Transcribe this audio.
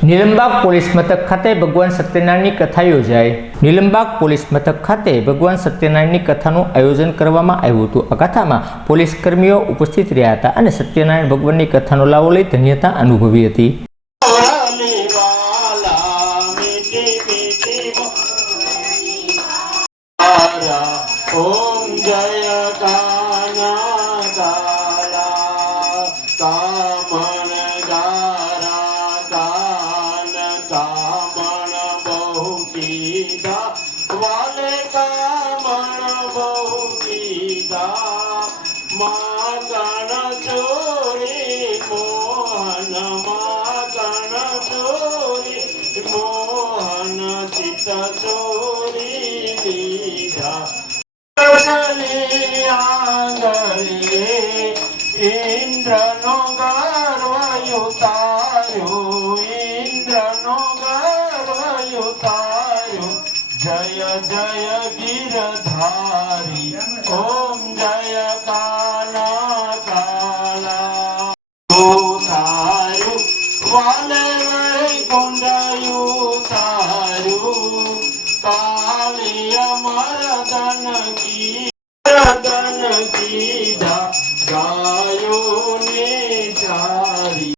Nilambag police મથક ખાતે ભગવાન સત્યનારાયણની કથા યોજાઈ. નિલંબાગ પોલીસ મથક ખાતે ભગવાન સત્યનારાયણની કથાનું આયોજન કરવામાં આવ્યું હતું. આ કથામાં પોલીસ કર્મીઓ ઉપસ્થિત રહ્યા હતા અને સત્યનારાયણ ભગવાનની કથાનો લાવો લઈ ધન્યતા અનુભવી હતી. ઓમ કામણ બહુ કીધા વાલે કામણ બહુ કીધા મા ગણ ચોરી, મોહન મા ગણ ચોરી, મોહન ચિત ચોરી લીધા. ગલી આંગળીએ ઇન્દ્રનો ગર્વ યુતાર્યો ઇન્દ્રનો ગર્વ ઉતાર્યો જય જય ગિરધારી ઓમ જય કાલા કાલા તારું વાલે વૈકુંડયું તારું કાલિય મરદન કી મરદન કીધા